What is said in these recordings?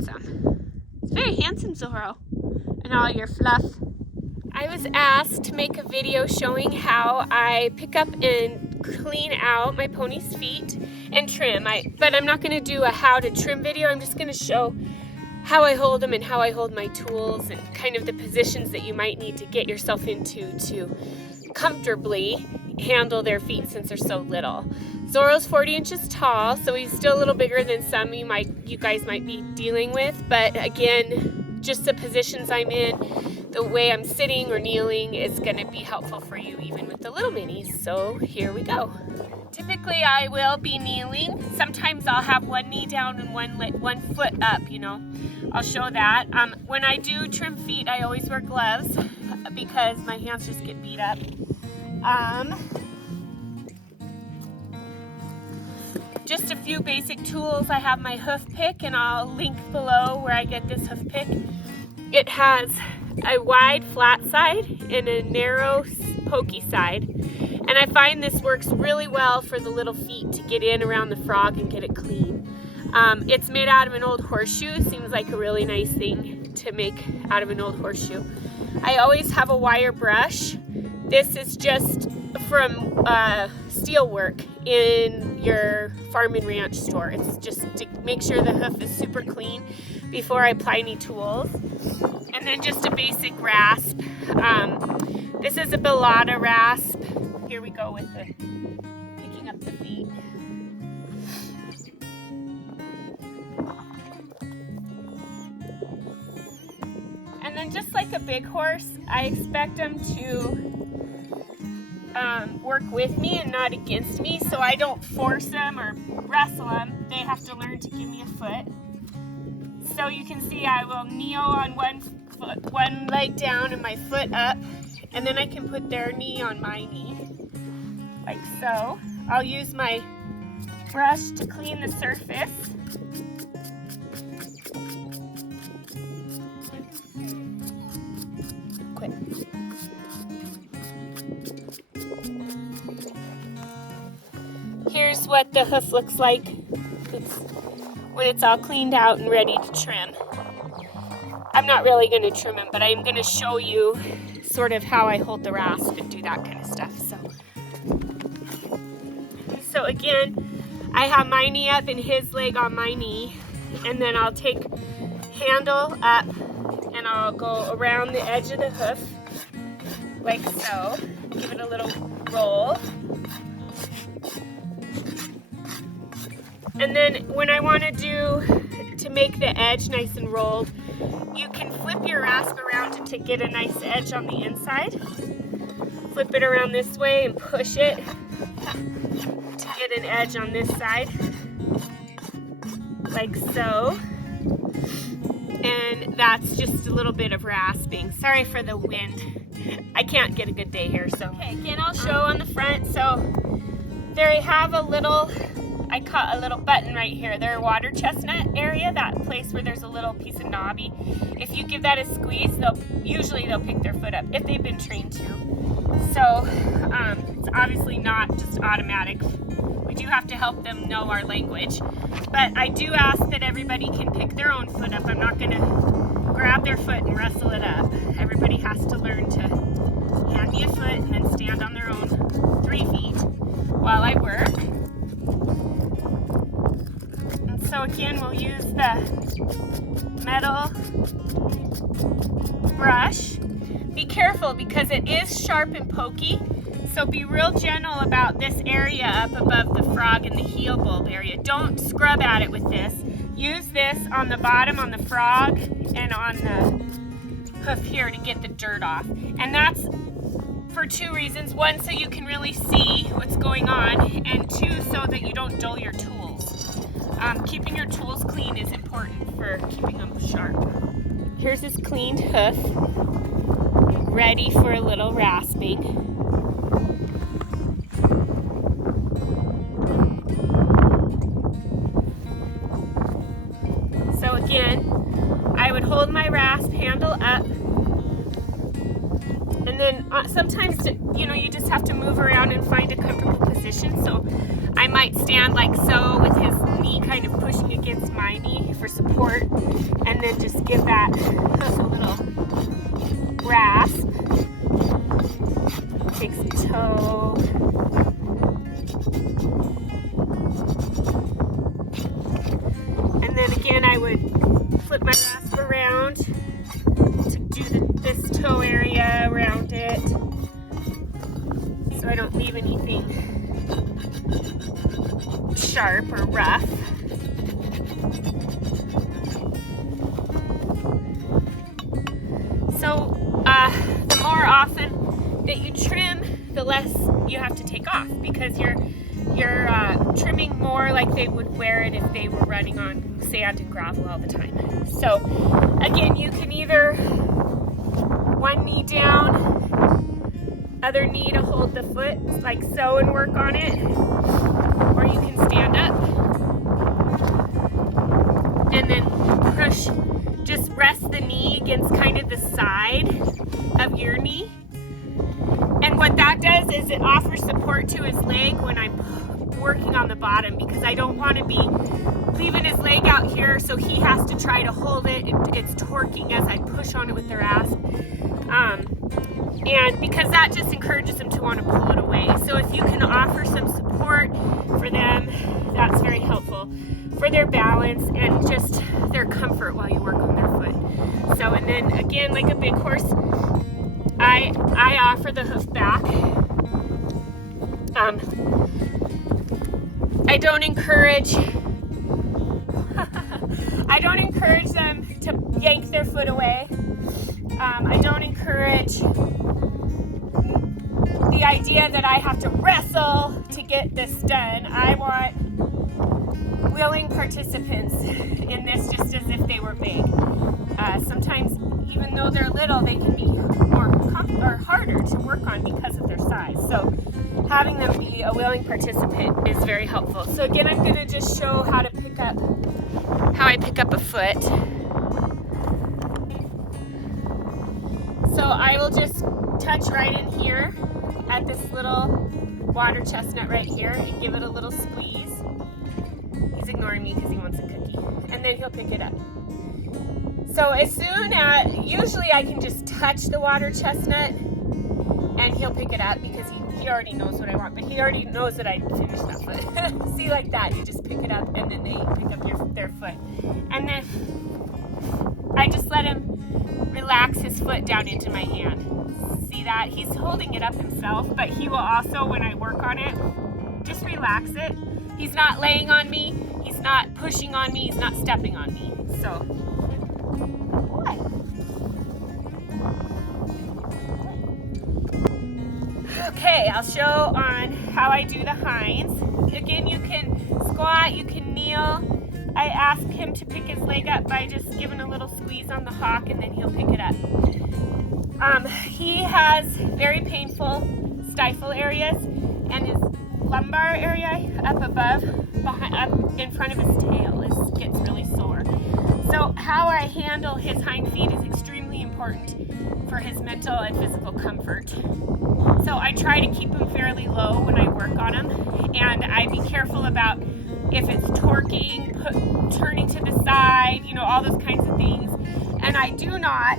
handsome. It's very handsome, Zorro. And all your fluff. I was asked to make a video showing how I pick up and clean out my pony's feet and trim. But I'm not going to do a how to trim video. I'm just going to show how I hold them and how I hold my tools and kind of the positions that you might need to get yourself into to comfortably handle their feet since they're so little. Zorro's 40 inches tall, so he's still a little bigger than some you guys might be dealing with, but again, just the positions I'm in, the way I'm sitting or kneeling is going to be helpful for you even with the little minis. So here we go. Typically I will be kneeling. Sometimes I'll have one knee down and one foot up, you know. I'll show that. When I do trim feet, I always wear gloves because my hands just get beat up. Just a few basic tools. I have my hoof pick, and I'll link below where I get this hoof pick. It has a wide flat side and a narrow pokey side, and I find this works really well for the little feet to get in around the frog and get it clean. It's made out of an old horseshoe. Seems like a really nice thing to make out of an old horseshoe. I always have a wire brush. This is just from Steelwork in your farm and ranch store. It's just to make sure the hoof is super clean before I apply any tools. And then just a basic rasp. This is a Bellotta rasp. Here we go with the picking up the feet. And then just like a big horse, I expect them to work with me and not against me, so I don't force them or wrestle them. They have to learn to give me a foot. So you can see I will kneel on one leg down and my foot up, and then I can put their knee on my knee, like so. I'll use my brush to clean the surface. Quick. Here's what the hoof looks like when it's all cleaned out and ready to trim. I'm not really going to trim them, but I'm going to show you sort of how I hold the rasp and do that kind of stuff. So again, I have my knee up and his leg on my knee, and then I'll take handle up and I'll go around the edge of the hoof like so. Give it a little roll. And then when I want to make the edge nice and rolled, you can flip your rasp around to get a nice edge on the inside. Flip it around this way and push it to get an edge on this side, like so. And that's just a little bit of rasping. Sorry for the wind. I can't get a good day here, so. Okay, again, I'll show on the front. So there I have I caught a little button right here. Their water chestnut area, that place where there's a little piece of knobby. If you give that a squeeze, usually they'll pick their foot up if they've been trained to. So it's obviously not just automatic. We do have to help them know our language. But I do ask that everybody can pick their own foot up. I'm not going to grab their foot and wrestle it up. Everybody has to learn to hand me a foot and then stand on their own 3 feet while I work. So again, we'll use the metal brush. Be careful because it is sharp and pokey, so be real gentle about this area up above the frog and the heel bulb area. Don't scrub at it with this. Use this on the bottom on the frog and on the hoof here to get the dirt off. And that's for 2 reasons. 1, so you can really see what's going on, and 2, so that you don't dull your tools. Keeping your tools clean is important for keeping them sharp. Here's this cleaned hoof, ready for a little rasping. So again, I would hold my rasp handle up, and then sometimes, you just have to move around and find a comfortable position. So I might stand like so with his knee kind of pushing against my knee for support, give that hoof a little rasp. Take some toe. And then again, I would flip my rasp around to do this toe area around it, so I don't leave anything sharp or rough. So the more often that you trim, the less you have to take off, because you're trimming more like they would wear it if they were running on sand and gravel all the time. So again, you can either one knee down, other knee to hold the foot like so and work on it, or you can stand up and then push, just rest the knee against kind of the side of your knee. And what that does is it offers support to his leg when I'm working on the bottom, because I don't want to be leaving his leg out here so he has to try to hold it. It's torquing as I push on it with the rasp. And because that just encourages him to want to pull it away. So if you can offer some support for them, that's very helpful for their balance and just their comfort while you work on their foot. So, and then again, like a big horse, I offer the hoof back. I don't encourage them to yank their foot away. I don't encourage the idea that I have to wrestle to get this done. I want willing participants in this, just as if they were big. Sometimes, even though they're little, they can be more harder to work on because of their size. So having them be a willing participant is very helpful. So again, I'm going to just show how I pick up a foot. So I will just touch right in here at this little water chestnut right here and give it a little squeeze. He's ignoring me because he wants a cookie. And then he'll pick it up. So usually I can just touch the water chestnut and he'll pick it up, because he already knows what I want, but he already knows that I finished that foot. See, like that, you just pick it up and then they pick up their foot. And then I just let him relax his foot down into my hand. See that? He's holding it up himself, but he will also, when I work on it, just relax it. He's not laying on me, he's not pushing on me, he's not stepping on me. So, what? Okay, I'll show on how I do the hinds. Again, you can squat, you can kneel. I ask him to pick his leg up by just giving a little squeeze on the hock, and then he'll pick it up. He has very painful stifle areas, and his lumbar area up above, up in front of his tail gets really sore. So how I handle his hind feet is extremely important for his mental and physical comfort. So I try to keep him fairly low when I work on him, and I be careful about if it's torquing, turning to the side, all those kinds of things. And I do not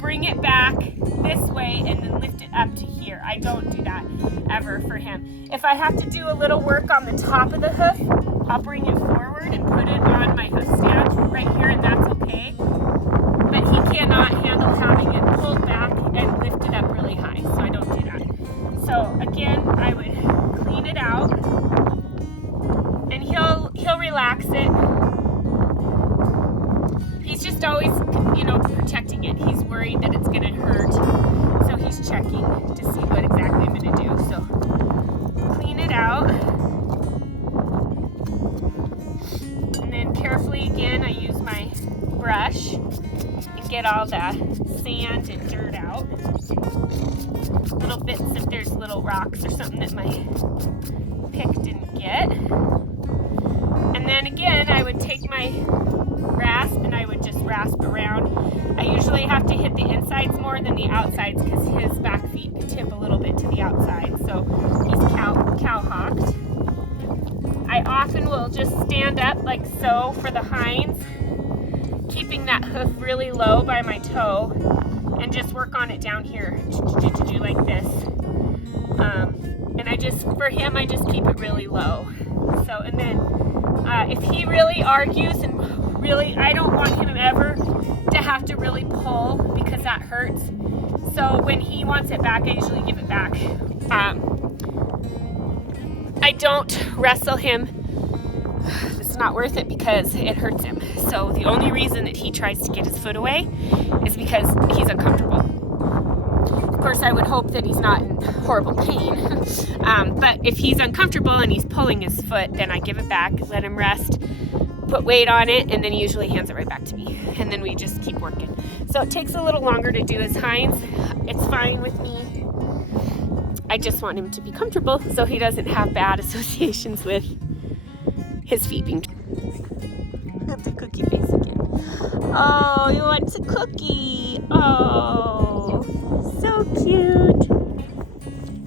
bring it back this way and then lift it up to here. I don't do that ever for him. If I have to do a little work on the top of the hoof, I'll bring it forward and put it on my hoof stand right here, and that's okay. But he cannot handle having it pulled back and lifted up really high, so I don't do that. So again, I would clean it out, and he'll relax it. He's just always, protecting it. He's worried that it's going to hurt, so he's checking to see what exactly I'm going to do. So clean it out, and then carefully again I use my brush and get all the sand and dirt out. Little bits, if there's little rocks or something that my pick didn't get. And then again, I would take my rasp and I would just rasp around. I usually have to hit the insides more than the outsides, because his back feet tip a little bit to the outside, so he's cow-hocked. I often will just stand up like so for the hinds keeping that hoof really low by my toe and just work on it down here, like this. And for him, I just keep it really low. So, and then if he really argues and really, I don't want him ever to have to really pull because that hurts. So when he wants it back, I usually give it back. I don't wrestle him. It's not worth it because it hurts him. So the only reason that he tries to get his foot away is because he's uncomfortable. Of course, I would hope that he's not in horrible pain. But if he's uncomfortable and he's pulling his foot, then I give it back, let him rest, put weight on it, and then he usually hands it right back to me. And then we just keep working. So it takes a little longer to do his hinds. It's fine with me. I just want him to be comfortable so he doesn't have bad associations with his feet being. That's a cookie face again. Oh, he wants a cookie. Oh, so cute.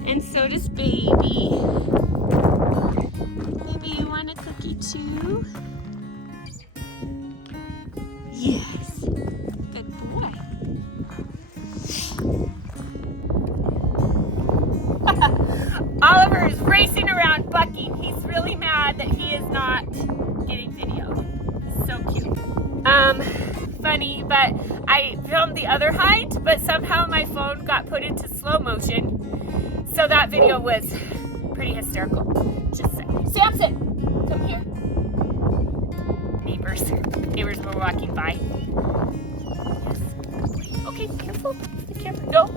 And so does baby. Baby, you want a cookie too? Yes. Good boy. Oliver is racing around bucking. He's really mad that he is not getting videoed. So cute. Funny, but I filmed the other hind, but somehow my phone got put into slow motion. So that video was pretty hysterical. Just saying. Samson, come here. Neighbors were walking by. Yes. Okay, careful. Be careful. No.